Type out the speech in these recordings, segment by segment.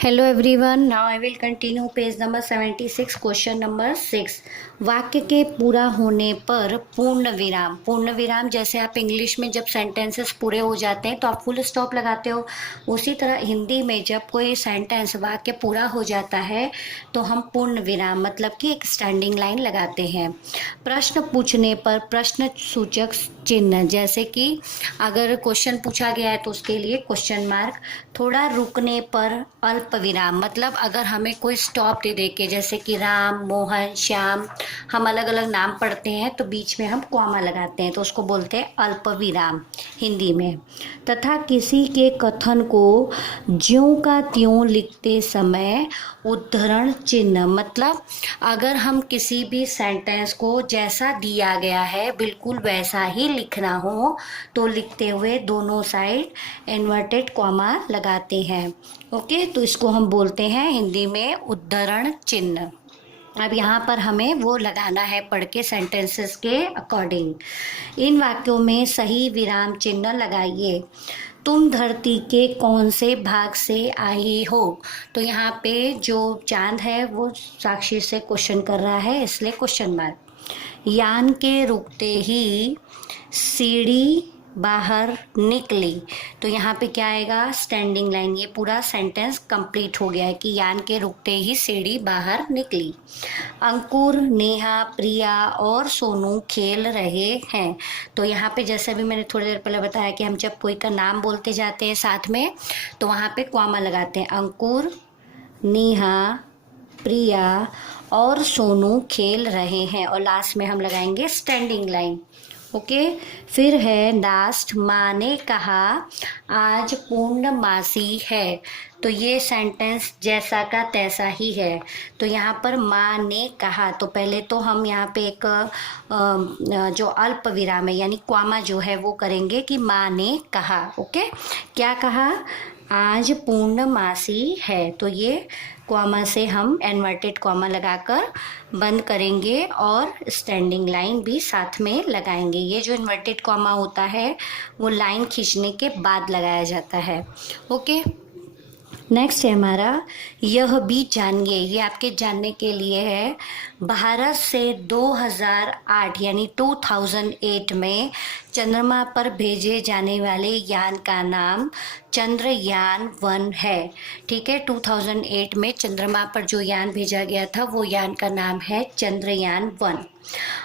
Hello everyone, now I will continue page number 76, question number 6। वाक्य के पूरा होने पर पूर्ण विराम। पूर्ण विराम जैसे आप इंग्लिश में जब सेंटेंसेस पूरे हो जाते हैं तो आप फुल स्टॉप लगाते हो, उसी तरह हिंदी में जब कोई सेंटेंस वाक्य पूरा हो जाता है तो हम पूर्ण विराम मतलब कि एक स्टैंडिंग लाइन लगाते हैं। प्रश्न पूछने पर प्रश्न सूचक चिन्ह, जैसे कि अगर क्वेश्चन पूछा गया है तो उसके लिए क्वेश्चन मार्क। थोड़ा रुकने पर अल्प विराम, मतलब अगर हमें कोई स्टॉप दे के, जैसे कि राम, मोहन, श्याम, हम अलग अलग नाम पढ़ते हैं तो बीच में हम कॉमा लगाते हैं तो उसको बोलते हैं अल्प विराम हिंदी में। तथा किसी के कथन को ज्यों का त्यों लिखते समय उद्धरण चिन्ह, मतलब अगर हम किसी भी सेंटेंस को जैसा दिया गया है बिल्कुल वैसा ही लिखना हो तो लिखते हुए दोनों साइड इन्वर्टेड कॉमा लगाते हैं। ओके, तो इसको हम बोलते हैं हिंदी में उद्धरण चिन्ह। अब यहाँ पर हमें वो लगाना है पढ़ के सेंटेंसेस के अकॉर्डिंग। इन वाक्यों में सही विराम चिन्ह लगाइए। तुम धरती के कौन से भाग से आई हो? तो यहाँ पे जो चांद है वो साक्षी से क्वेश्चन कर रहा है, इसलिए क्वेश्चन मार्क। यान के रुकते ही सीढ़ी बाहर निकली, तो यहाँ पे क्या आएगा? Standing line. ये पूरा सेंटेंस कंप्लीट हो गया है कि यान के रुकते ही सीढ़ी बाहर निकली। अंकुर, नेहा, प्रिया और सोनू खेल रहे हैं, तो यहाँ पे जैसे भी मैंने थोड़ी देर पहले बताया कि हम जब कोई का नाम बोलते जाते हैं साथ में तो वहाँ पे कॉमा लगाते हैं। अंकुर, नेहा, प्रिया और सोनू खेल रहे हैं, और लास्ट में हम लगाएंगे स्टैंडिंग लाइन। ओके, फिर है लास्ट। माँ ने कहा आज पूर्णमासी है, तो ये सेंटेंस जैसा का तैसा ही है। तो यहाँ पर माँ ने कहा, तो पहले तो हम यहाँ पे एक जो अल्प विराम है यानी कॉमा जो है वो करेंगे कि माँ ने कहा। ओके, क्या कहा? आज पूर्णमासी है, तो ये कॉमा से हम इन्वर्टेड कॉमा लगाकर बंद करेंगे और स्टैंडिंग लाइन भी साथ में लगाएंगे। ये जो इन्वर्टेड कॉमा होता है वो लाइन खींचने के बाद लगाया जाता है। ओके, नेक्स्ट है हमारा यह भी जानिए। ये आपके जानने के लिए है। भारत से 2008 यानी 2008 में चंद्रमा पर भेजे जाने वाले यान का नाम चंद्रयान-1 है। ठीक है, 2008 में चंद्रमा पर जो यान भेजा गया था वो यान का नाम है चंद्रयान-1।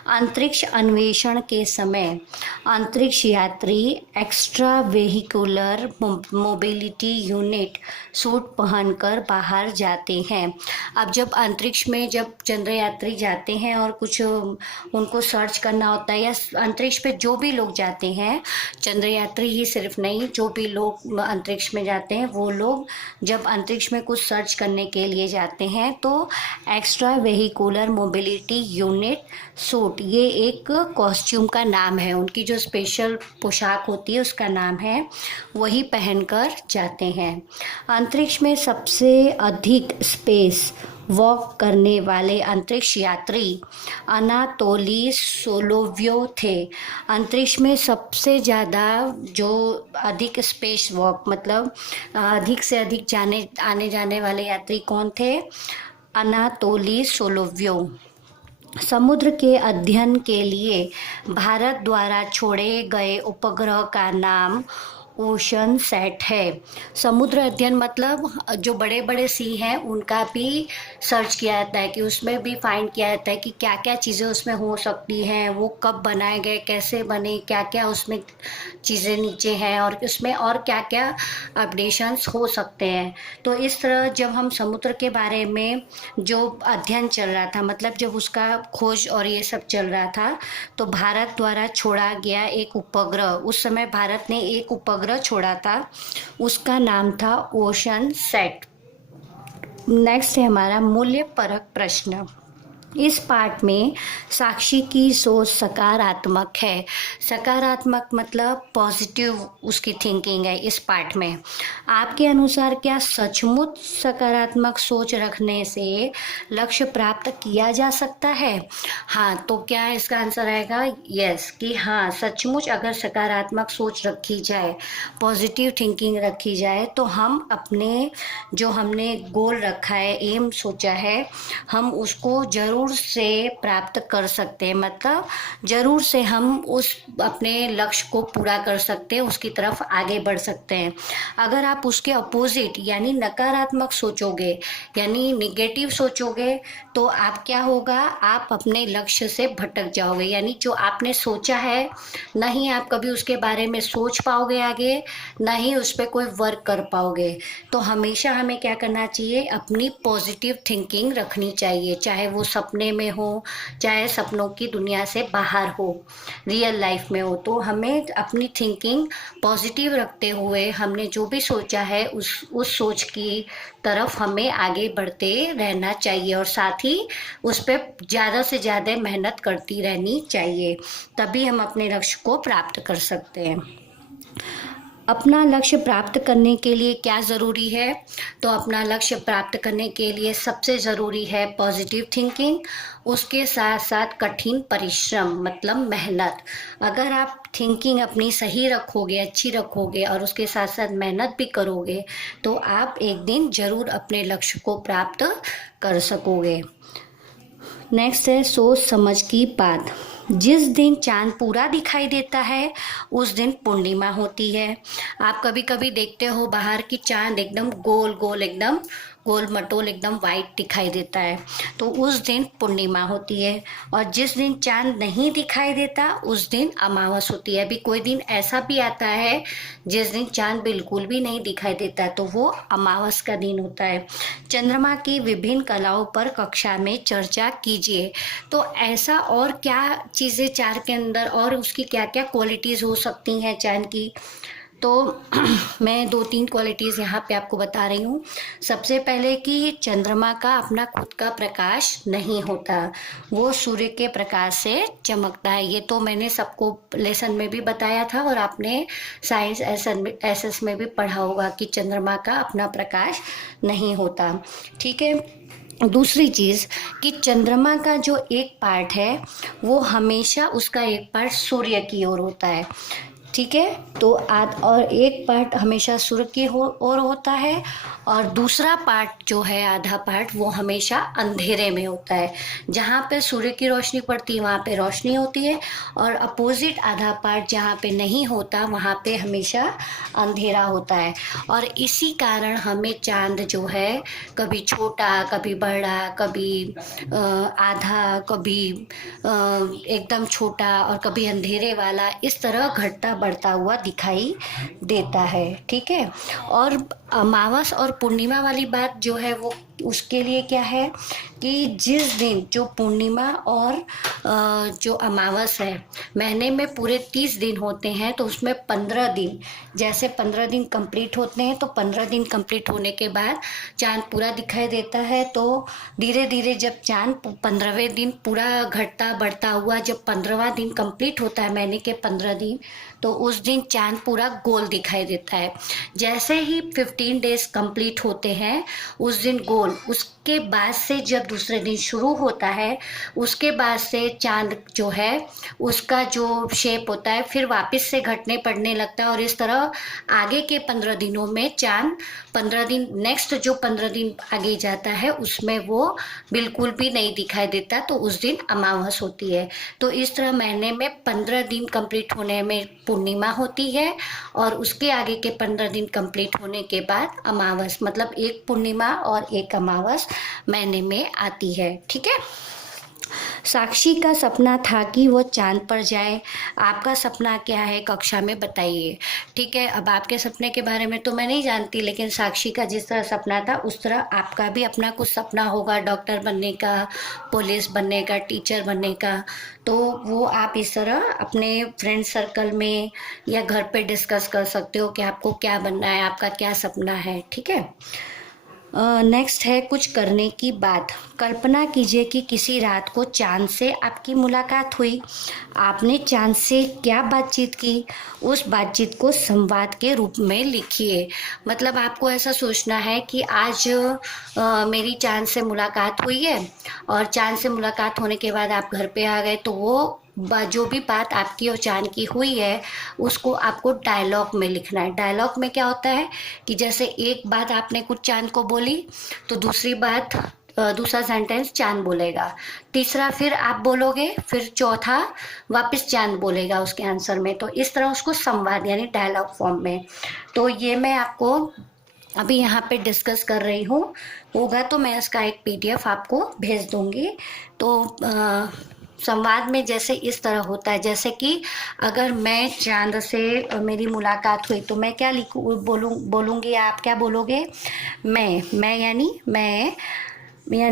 अंतरिक्ष अन्वेषण के समय अंतरिक्ष यात्री extra vehicular mobility unit suit पहनकर बाहर जाते हैं। अब जब अंतरिक्ष में जब चंद्रयात्री जाते हैं और कुछ उनको सर्च करना होता है, या अंतरिक्ष पे जो भी लोग जाते हैं, चंद्रयात्री ही सिर्फ नहीं, जो भी लोग अंतरिक्ष में जाते हैं वो लोग जब अंतरिक्ष में कुछ सर्च करने के लिए जाते हैं तो extra vehicular mobility unit suit, ये एक कॉस्ट्यूम का नाम है, उनकी जो स्पेशल पोशाक होती है उसका नाम है, वही पहनकर जाते हैं। अंतरिक्ष में सबसे अधिक स्पेस वॉक करने वाले अंतरिक्ष यात्री अनातोली सोलोव्योव थे। अंतरिक्ष में सबसे ज़्यादा जो अधिक स्पेस वॉक मतलब अधिक से अधिक आने जाने वाले यात्री कौन थे? अनातोली सोलोव्योव। समुद्र के अध्ययन के लिए भारत द्वारा छोड़े गए उपग्रह का नाम ओशन सेट है। समुद्र अध्ययन मतलब जो बड़े बड़े सी हैं उनका भी सर्च किया जाता है, कि उसमें भी फाइंड किया जाता है कि क्या क्या चीज़ें उसमें हो सकती हैं, वो कब बनाए गए, कैसे बने, क्या क्या उसमें चीज़ें नीचे हैं और उसमें और क्या क्या अपडेशंस हो सकते हैं। तो इस तरह जब हम समुद्र के बारे में जो अध्ययन चल रहा था, मतलब जब उसका खोज और ये सब चल रहा था, तो भारत द्वारा छोड़ा गया एक उपग्रह, उस समय भारत ने एक उपग्रह छोड़ा था, उसका नाम था ओशन सेट। नेक्स्ट है हमारा मूल्य परक प्रश्न। इस पार्ट में साक्षी की सोच सकारात्मक है। सकारात्मक मतलब पॉजिटिव उसकी थिंकिंग है इस पार्ट में। आपके अनुसार क्या सचमुच सकारात्मक सोच रखने से लक्ष्य प्राप्त किया जा सकता है? हाँ, तो क्या इसका आंसर आएगा यस, कि हाँ सचमुच अगर सकारात्मक सोच रखी जाए, पॉजिटिव थिंकिंग रखी जाए, तो हम अपने जो हमने गोल रखा है, एम सोचा है, हम उसको ज़रूर से प्राप्त कर सकते हैं। मतलब ज़रूर से हम उस अपने लक्ष्य को पूरा कर सकते हैं, उसकी तरफ आगे बढ़ सकते हैं। अगर आप उसके अपोजिट यानी नकारात्मक सोचोगे, यानी निगेटिव सोचोगे, तो आप क्या होगा, आप अपने लक्ष्य से भटक जाओगे। यानी जो आपने सोचा है, ना ही आप कभी उसके बारे में सोच पाओगे आगे, ना ही उस पर कोई वर्क कर पाओगे। तो हमेशा हमें क्या करना चाहिए, अपनी पॉजिटिव थिंकिंग रखनी चाहिए, चाहे वो सपने में हो, चाहे सपनों की दुनिया से बाहर हो, रियल लाइफ में हो। तो हमें अपनी थिंकिंग पॉजिटिव रखते हुए हमने जो भी सोचा है उस सोच की तरफ हमें आगे बढ़ते रहना चाहिए, और साथ ही उस पर ज़्यादा से ज़्यादा मेहनत करती रहनी चाहिए, तभी हम अपने लक्ष्य को प्राप्त कर सकते हैं। अपना लक्ष्य प्राप्त करने के लिए क्या ज़रूरी है? तो अपना लक्ष्य प्राप्त करने के लिए सबसे ज़रूरी है पॉजिटिव थिंकिंग, उसके साथ साथ कठिन परिश्रम मतलब मेहनत। अगर आप थिंकिंग अपनी सही रखोगे, अच्छी रखोगे, और उसके साथ साथ मेहनत भी करोगे, तो आप एक दिन ज़रूर अपने लक्ष्य को प्राप्त कर सकोगे। नेक्स्ट है सोच समझ की बात। जिस दिन चांद पूरा दिखाई देता है उस दिन पूर्णिमा होती है। आप कभी कभी देखते हो बाहर की चांद एकदम गोल गोल, एकदम गोल मटोल, एकदम वाइट दिखाई देता है, तो उस दिन पूर्णिमा होती है। और जिस दिन चांद नहीं दिखाई देता उस दिन अमावस होती है। अभी कोई दिन ऐसा भी आता है जिस दिन चांद बिल्कुल भी नहीं दिखाई देता, तो वो अमावस का दिन होता है। चंद्रमा की विभिन्न कलाओं पर कक्षा में चर्चा कीजिए। तो ऐसा और क्या चीज़ें चांद के अंदर, और उसकी क्या क्या क्वालिटीज़ हो सकती हैं चांद की, तो मैं 2-3 क्वालिटीज़ यहाँ पे आपको बता रही हूँ। सबसे पहले कि चंद्रमा का अपना खुद का प्रकाश नहीं होता, वो सूर्य के प्रकाश से चमकता है। ये तो मैंने सबको लेसन में भी बताया था, और आपने साइंस एसएस में भी पढ़ा होगा कि चंद्रमा का अपना प्रकाश नहीं होता। ठीक है। दूसरी चीज़ कि चंद्रमा का जो एक पार्ट है वो हमेशा उसका एक पार्ट सूर्य की ओर होता है। ठीक है, तो और एक पार्ट हमेशा सूर्य की ओर होता है, और दूसरा पार्ट जो है आधा पार्ट वो हमेशा अंधेरे में होता है। जहाँ पे सूर्य की रोशनी पड़ती है वहाँ पे रोशनी होती है, और अपोजिट आधा पार्ट जहाँ पे नहीं होता वहाँ पे हमेशा अंधेरा होता है। और इसी कारण हमें चांद जो है कभी छोटा, कभी बड़ा, कभी आधा, कभी एकदम छोटा, और कभी अंधेरे वाला, इस तरह घटता बढ़ता हुआ दिखाई देता है। ठीक है। और अमावस और पूर्णिमा वाली बात जो है वो उसके लिए क्या है कि जिस दिन जो पूर्णिमा और जो अमावस है, महीने में पूरे 30 दिन होते हैं, तो उसमें 15 दिन, जैसे 15 दिन कंप्लीट होते हैं, तो 15 दिन कंप्लीट होने के बाद चांद पूरा दिखाई देता है। तो धीरे धीरे जब चांद 15वें दिन पूरा घटता बढ़ता हुआ, जब 15वां दिन कंप्लीट होता है महीने के 15 दिन, तो उस दिन चांद पूरा गोल दिखाई देता है। जैसे ही 15 डेज कंप्लीट होते हैं उस दिन गोल, उसके बाद से जब दूसरे दिन शुरू होता है उसके बाद से चांद जो है उसका जो शेप होता है फिर वापस से घटने पड़ने लगता है, और इस तरह आगे के 15 दिनों में चांद 15 दिन, नेक्स्ट जो 15 दिन आगे जाता है उसमें वो बिल्कुल भी नहीं दिखाई देता, तो उस दिन अमावस होती है। तो इस तरह महीने में 15 दिन कंप्लीट होने में पूर्णिमा होती है, और उसके आगे के 15 दिन कंप्लीट होने के बाद अमावस, मतलब एक पूर्णिमा और एक अमावस महीने में आती है। ठीक है। साक्षी का सपना था कि वो चांद पर जाए। आपका सपना क्या है कक्षा में बताइए। ठीक है, अब आपके सपने के बारे में तो मैं नहीं जानती, लेकिन साक्षी का जिस तरह सपना था उस तरह आपका भी अपना कुछ सपना होगा, डॉक्टर बनने का, पुलिस बनने का, टीचर बनने का। तो वो आप इस तरह अपने फ्रेंड सर्कल में या घर पे डिस्कस कर सकते हो कि आपको क्या बनना है, आपका क्या सपना है। ठीक है। नेक्स्ट है कुछ करने की बात। कल्पना कीजिए कि किसी रात को चांद से आपकी मुलाकात हुई। आपने चांद से क्या बातचीत की, उस बातचीत को संवाद के रूप में लिखिए। मतलब आपको ऐसा सोचना है कि आज मेरी चांद से मुलाकात हुई है, और चांद से मुलाकात होने के बाद आप घर पे आ गए, तो वो जो भी बात आपकी और चांद की हुई है उसको आपको डायलॉग में लिखना है। डायलॉग में क्या होता है कि जैसे एक बात आपने कुछ चांद को बोली, तो दूसरी बात दूसरा सेंटेंस चांद बोलेगा, तीसरा फिर आप बोलोगे, फिर चौथा वापस चांद बोलेगा उसके आंसर में। तो इस तरह उसको संवाद यानी डायलॉग फॉर्म में। तो ये मैं आपको अभी यहाँ पे डिस्कस कर रही हूँ, होगा तो मैं इसका एक पीडीएफ आपको भेज दूंगी। तो संवाद में जैसे इस तरह होता है, जैसे कि अगर मैं चांद से मेरी मुलाकात हुई तो मैं क्या लिखूँ, बोलूँगी, आप क्या बोलोगे? मैं यानी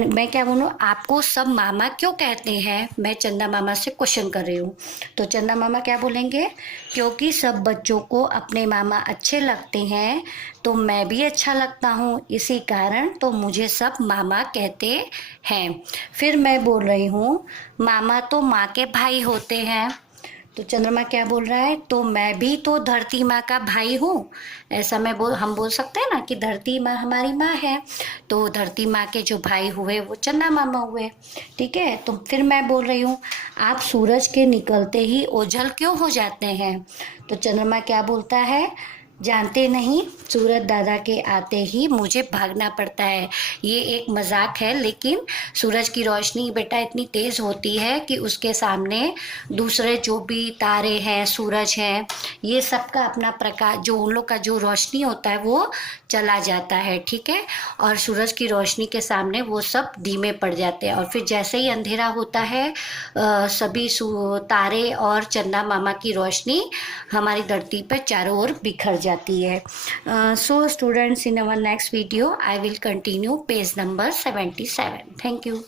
मैं क्या बोलूँ, आपको सब मामा क्यों कहते हैं? मैं चंदा मामा से क्वेश्चन कर रही हूँ। तो चंदा मामा क्या बोलेंगे? क्योंकि सब बच्चों को अपने मामा अच्छे लगते हैं, तो मैं भी अच्छा लगता हूँ, इसी कारण तो मुझे सब मामा कहते हैं। फिर मैं बोल रही हूँ, मामा तो माँ के भाई होते हैं। तो चंद्रमा क्या बोल रहा है? तो मैं भी तो धरती माँ का भाई हूँ। ऐसा हम बोल सकते हैं ना कि धरती माँ हमारी माँ है, तो धरती माँ के जो भाई हुए वो चंदा मामा हुए। ठीक है, तो फिर मैं बोल रही हूँ, आप सूरज के निकलते ही ओझल क्यों हो जाते हैं? तो चंद्रमा क्या बोलता है? जानते नहीं, सूरज दादा के आते ही मुझे भागना पड़ता है। ये एक मजाक है, लेकिन सूरज की रोशनी बेटा इतनी तेज होती है कि उसके सामने दूसरे जो भी तारे हैं, सूरज हैं, ये सबका अपना प्रकाश, जो उन लोग का जो रोशनी होता है वो चला जाता है। ठीक है, और सूरज की रोशनी के सामने वो सब धीमे पड़ जाते हैं, और फिर जैसे ही अंधेरा होता है सभी तारे और चंदा मामा की रोशनी हमारी धरती पर चारों ओर बिखर जाती है। So students, in our next video I will continue page number 77। Thank you.